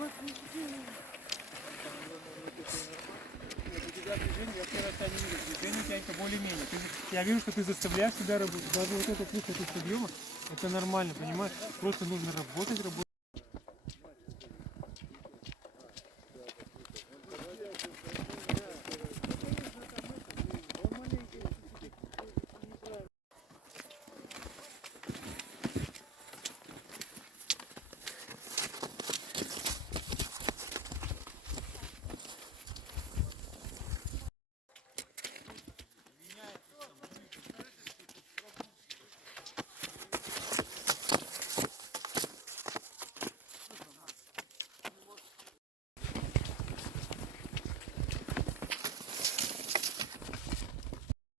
Я первый раз тебя не вижу. Движение у тебя более-менее. Я вижу, что ты заставляешь себя работать. Даже вот это плюс от подъема, это нормально, понимаешь? Просто нужно работать.